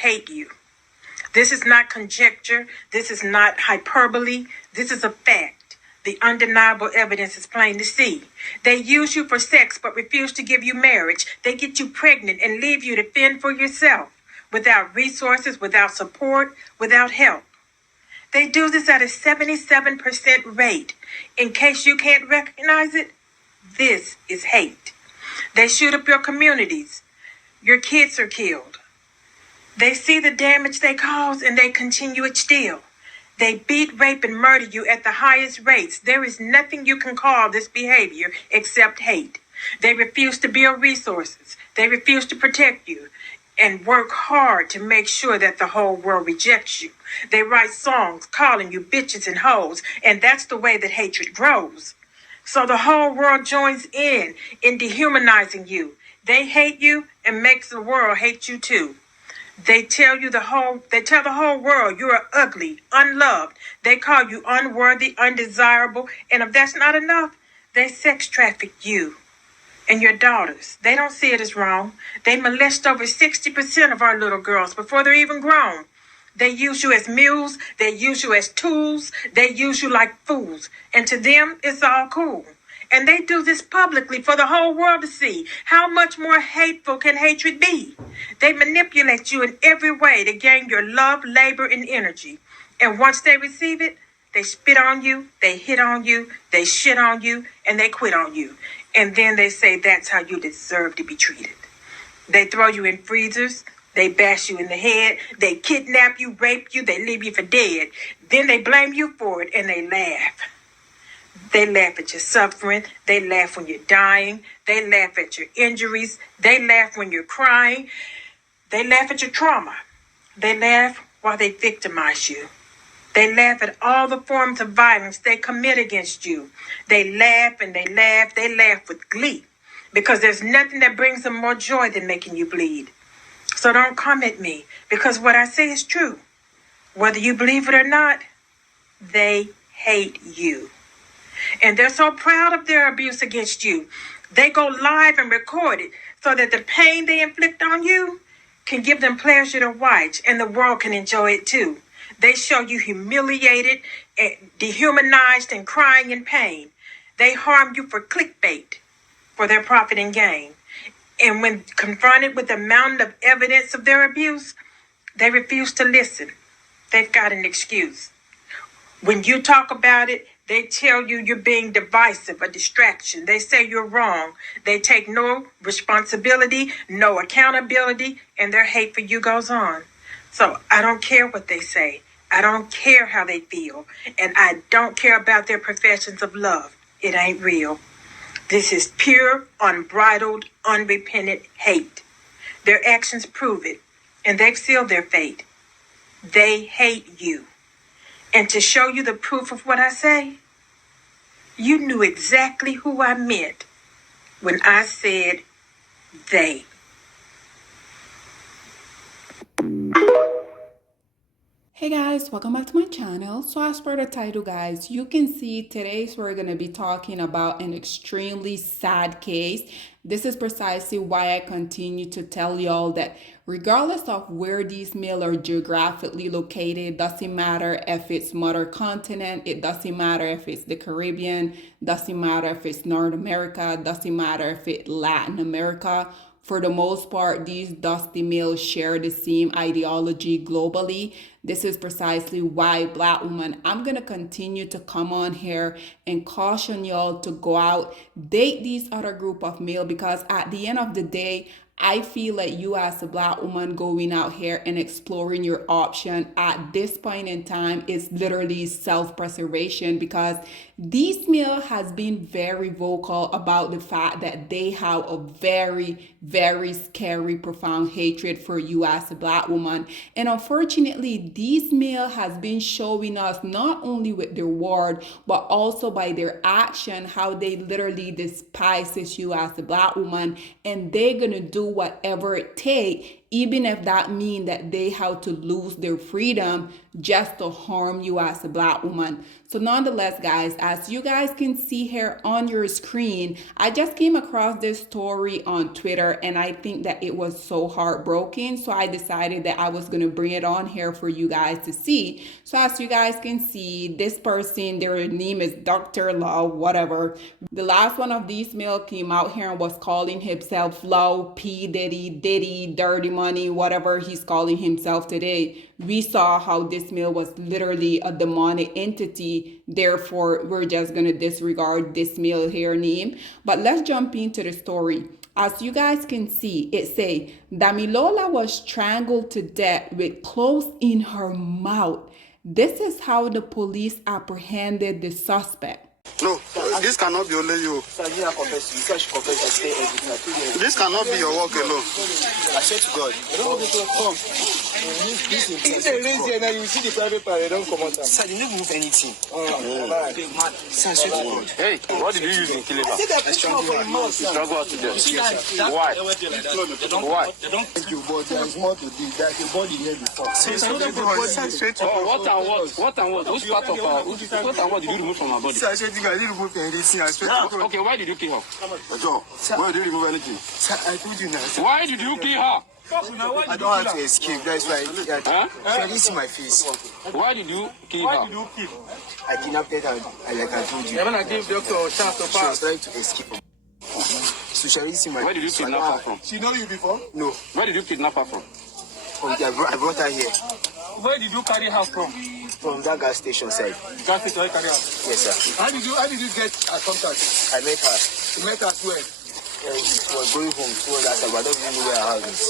hate you. This is not conjecture. This is not hyperbole. This is a fact. The undeniable evidence is plain to see. They use you for sex but refuse to give you marriage. They get you pregnant and leave you to fend for yourself, without resources, without support, without help. They do this at a 77% rate. In case you can't recognize it, this is hate. They shoot up your communities. Your kids are killed. They see the damage they cause and they continue it still. They beat, rape, and murder you at the highest rates. There is nothing you can call this behavior except hate. They refuse to build resources. They refuse to protect you and work hard to make sure that the whole world rejects you. They write songs calling you bitches and hoes, and that's the way that hatred grows. So the whole world joins in dehumanizing you. They hate you and makes the world hate you too. They tell the whole world you are ugly, unloved. They call you unworthy, undesirable, and if that's not enough, they sex traffic you and your daughters. They don't see it as wrong. They molest over 60% of our little girls before they're even grown. They use you as mules. They use you as tools. They use you like fools. And to them, it's all cool. And they do this publicly for the whole world to see. How much more hateful can hatred be? They manipulate you in every way to gain your love, labor, and energy. And once they receive it, they spit on you, they hit on you, they shit on you, and they quit on you. And then they say that's how you deserve to be treated. They throw you in freezers. They bash you in the head. They kidnap you, rape you, they leave you for dead. Then they blame you for it and they laugh. They laugh at your suffering. They laugh when you're dying. They laugh at your injuries. They laugh when you're crying. They laugh at your trauma. They laugh while they victimize you. They laugh at all the forms of violence they commit against you. They laugh and they laugh. They laugh with glee because there's nothing that brings them more joy than making you bleed. So don't come at me because what I say is true. Whether you believe it or not, they hate you. And they're so proud of their abuse against you. They go live and record it so that the pain they inflict on you can give them pleasure to watch and the world can enjoy it too. They show you humiliated, dehumanized, and crying in pain. They harm you for clickbait, for their profit and gain. And when confronted with the mountain of evidence of their abuse, they refuse to listen. They've got an excuse. When you talk about it, they tell you you're being divisive, a distraction. They say you're wrong. They take no responsibility, no accountability, and their hate for you goes on. So I don't care what they say. I don't care how they feel. And I don't care about their professions of love. It ain't real. This is pure, unbridled, unrepentant hate. Their actions prove it, and they've sealed their fate. They hate you. And to show you the proof of what I say, you knew exactly who I meant when I said they. Hey guys, welcome back to my channel. So as per the title, guys, you can see today we're going to be talking about an extremely sad case. This is precisely why I continue to tell y'all that regardless of where these males are geographically located, doesn't matter if it's mother continent, it doesn't matter if it's the Caribbean, doesn't matter if it's North America, doesn't matter if it's Latin America. For the most part, these dusty males share the same ideology globally. This is precisely why, Black woman, I'm going to continue to come on here and caution y'all to go out, date these other group of male, because at the end of the day, I feel like you as a Black woman going out here and exploring your option at this point in time is literally self-preservation, because these male has been very vocal about the fact that they have a very, very scary, profound hatred for you as a Black woman. And unfortunately, these male has been showing us not only with their word, but also by their action, how they literally despises you as a Black woman, and they're gonna do whatever it takes, even if that means that they have to lose their freedom just to harm you as a Black woman. So nonetheless, guys, as you guys can see here on your screen, I just came across this story on Twitter and I think that it was so heartbroken. So I decided that I was going to bring it on here for you guys to see. So as you guys can see, this person, their name is Dr. Law, whatever. The last one of these male came out here and was calling himself Law, P. Diddy, Dirty Money, whatever he's calling himself today. We saw how this male was literally a demonic entity. Therefore, we're just going to disregard this male here name. But let's jump into the story. As you guys can see, it say Damilola was strangled to death with clothes in her mouth. This is how the police apprehended the suspect. No, this cannot be only you. This cannot be your work alone. I swear to God. If they raise here now, you see the private part, they don't come out. Sir, you didn't move anything. Sir, I swear to God. Hey, what did you use in killing her? I struggle Struggle to death. Why? Why? Thank you, but there is more to this. There is a body here before. What and what? What and what? Which part of our... What and what did you remove from our body? Sir, I swear to God, I didn't remove anything. I swear to God. Okay, why did you kill her? Why did you remove anything? Sir, I told you now. Sir. Why did you kill her? I don't have to escape. That's why I didn't see my face. Why did you kill her? I kidnapped her, like I told you. You're gonna give doctor a chance to pass. She was trying to escape. So she didn't see my face. Where did you kidnap her from? She know you before? No. Where did you kidnap her from? I brought her here. Where did you carry her from? From that gas station side. Gas station, you carry her? Yes, sir. How did you get her contact? I met her. You met her where? She was going home. She was that, but I don't even know where her house is.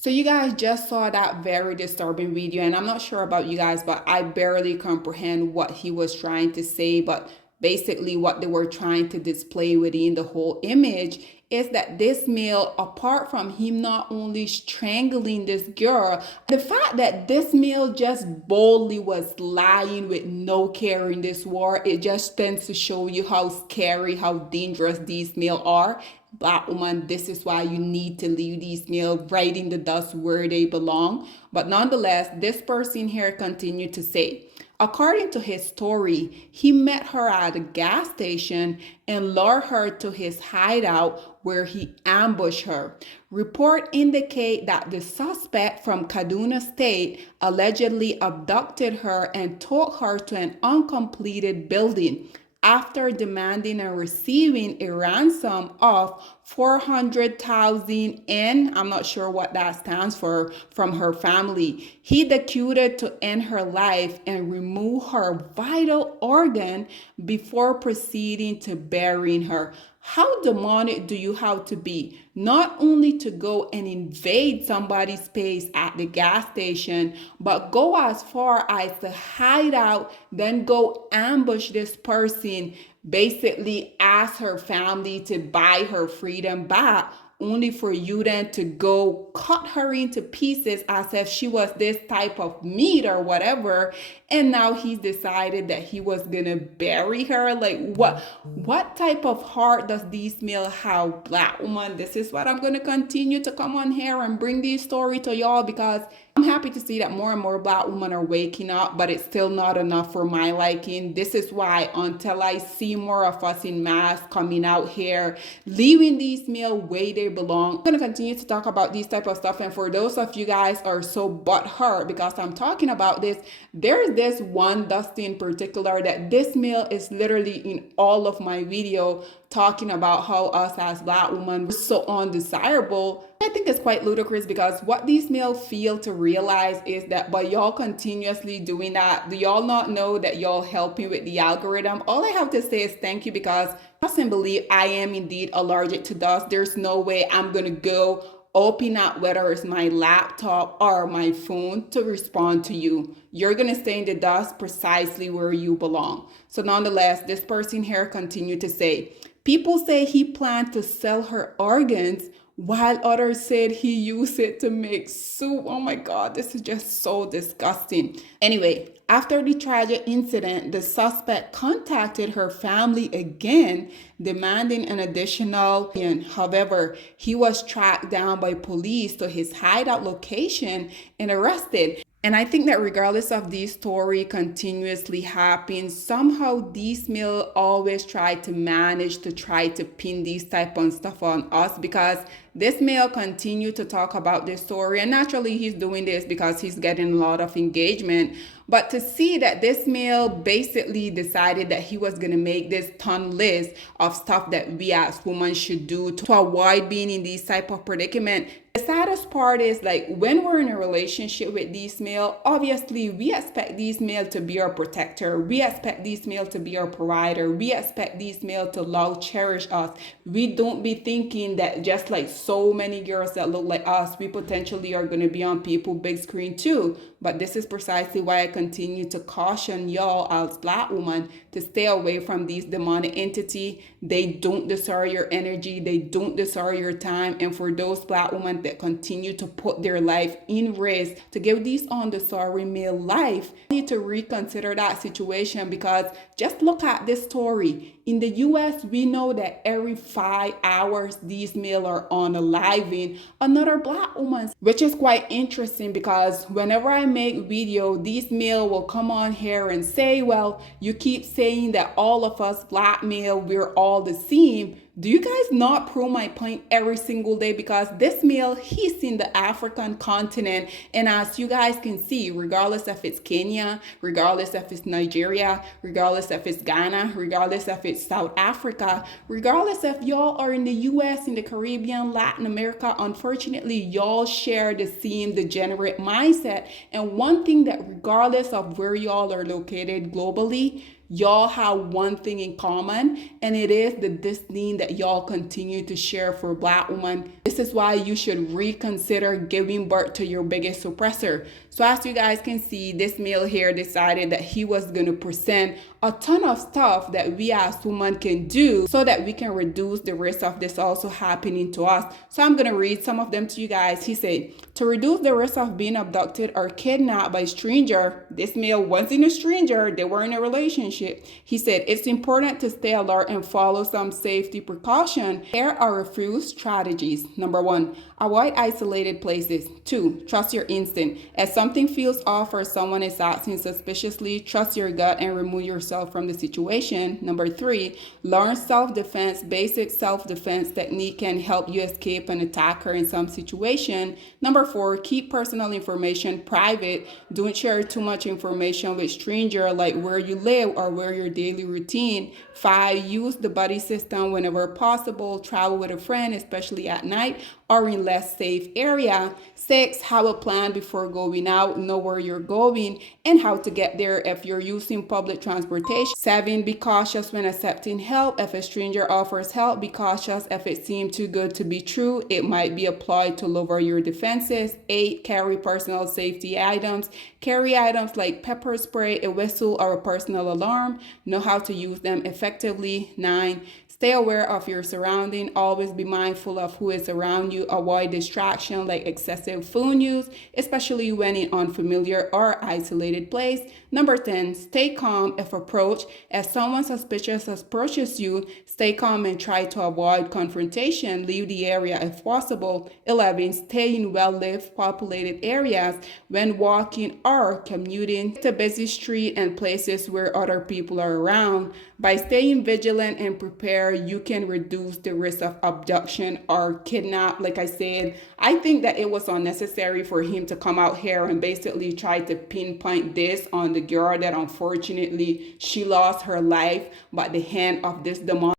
So you guys just saw that very disturbing video, and I'm not sure about you guys, but I barely comprehend what he was trying to say. But basically what they were trying to display within the whole image is that this male, apart from him not only strangling this girl, the fact that this male just boldly was lying with no care in this war, it just tends to show you how scary, how dangerous these male are. Black woman, this is why you need to leave these males right in the dust where they belong. But nonetheless, this person here continued to say, according to his story, he met her at a gas station and lured her to his hideout where he ambushed her. Reports indicate that the suspect from Kaduna State allegedly abducted her and took her to an uncompleted building after demanding and receiving a ransom of 400,000 N, I'm not sure what that stands for, from her family. He decided to end her life and remove her vital organ before proceeding to burying her. How demonic do you have to be? Not only to go and invade somebody's space at the gas station, but go as far as to hide out, then go ambush this person, basically ask her family to buy her freedom back, only for you then to go cut her into pieces as if she was this type of meat or whatever. And now he's decided that he was gonna bury her. Like what type of heart does these male have? Black woman, this is what I'm gonna continue to come on here and bring this story to y'all, because I'm happy to see that more and more black women are waking up, but it's still not enough for my liking. This is why until I see more of us in mass coming out here, leaving these male where they belong, I'm going to continue to talk about these type of stuff. And for those of you guys are so butthurt because I'm talking about this, there's this one Dusty in particular that this male is literally in all of my video talking about how us as black women are so undesirable. I think it's quite ludicrous, because what these males fail to realize is that by y'all continuously doing that, do y'all not know that y'all helping with the algorithm? All I have to say is thank you, because trust and believe I am indeed allergic to dust. There's no way I'm gonna go open up whether it's my laptop or my phone to respond to you. You're gonna stay in the dust precisely where you belong. So nonetheless, this person here continued to say, people say he planned to sell her organs, while others said he used it to make soup. Oh my God, this is just so disgusting. Anyway, after the tragic incident, the suspect contacted her family again, demanding an additional million. However, he was tracked down by police to his hideout location and arrested. And I think that regardless of this story continuously happens, somehow these male always try to manage to try to pin these type of stuff on us, because this male continue to talk about this story, and naturally he's doing this because he's getting a lot of engagement. But to see that this male basically decided that he was going to make this ton list of stuff that we as women should do to avoid being in these type of predicament. The saddest part is, like, when we're in a relationship with these male, obviously we expect these male to be our protector. We expect these male to be our provider. We expect these male to love, cherish us. We don't be thinking that just like so many girls that look like us, we potentially are going to be on people big screen too. But this is precisely why I continue to caution y'all as Black women to stay away from these demonic entity. They don't deserve your energy. They don't deserve your time. And for those Black women that continue to put their life in risk to give these undesirable male life, you need to reconsider that situation, because just look at this story. In the US, we know that every 5 hours, these male are unaliving another Black woman, which is quite interesting, because whenever I make video, these male will come on here and say, well, you keep saying that all of us Black male, we're all the same. Do you guys not prove my point every single day? Because this male, he's in the African continent. And as you guys can see, regardless if it's Kenya, regardless if it's Nigeria, regardless if it's Ghana, regardless if it's South Africa, regardless if y'all are in the US, in the Caribbean, Latin America, unfortunately, y'all share the same degenerate mindset. And one thing that regardless of where y'all are located globally, y'all have one thing in common, and it is the disdain that y'all continue to share for Black women. This is why you should reconsider giving birth to your biggest oppressor. So as you guys can see, this male here decided that he was going to present a ton of stuff that we as women can do so that we can reduce the risk of this also happening to us. So I'm going to read some of them to you guys. He said, to reduce the risk of being abducted or kidnapped by a stranger, this male wasn't a stranger, they were in a relationship. He said, it's important to stay alert and follow some safety precautions. Here are a few strategies. Number 1, avoid isolated places. 2, trust your instinct. As something feels off or someone is acting suspiciously, trust your gut and remove yourself from the situation. Number 3, learn self-defense. Basic self-defense technique can help you escape an attacker in some situation. Number 4, keep personal information private. Don't share too much information with strangers, like where you live or where your daily routine. 5, use the buddy system whenever possible. Travel with a friend, especially at night or in less safe area. 6, have a plan before going out. Know where you're going and how to get there if you're using public transportation. 7, be cautious when accepting help. If a stranger offers help, be cautious. If it seems too good to be true, it might be applied to lower your defenses. 8, carry personal safety items. Carry items like pepper spray, a whistle, or a personal alarm. Know how to use them effectively. 9, stay aware of your surrounding. Always be mindful of who is around you. Avoid distraction like excessive phone use, especially when in unfamiliar or isolated place. Number 10, stay calm if approached. If someone suspicious approaches you, stay calm and try to avoid confrontation. Leave the area if possible. 11, stay in well-lit, populated areas when walking or commuting to busy streets and places where other people are around. By staying vigilant and prepared, you can reduce the risk of abduction or kidnap. Like I said, I think that it was unnecessary for him to come out here and basically try to pinpoint this on the girl that unfortunately she lost her life by the hand of this demon.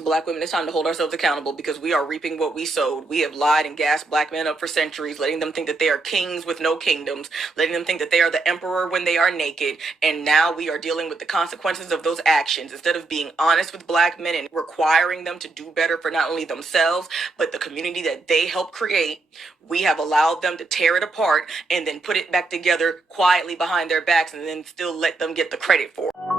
Black women, it's time to hold ourselves accountable because we are reaping what we sowed. We have lied and gassed Black men up for centuries, letting them think that they are kings with no kingdoms, letting them think that they are the emperor when they are naked. And now we are dealing with the consequences of those actions. Instead of being honest with Black men and requiring them to do better for not only themselves, but the community that they helped create, we have allowed them to tear it apart and then put it back together quietly behind their backs and then still let them get the credit for it.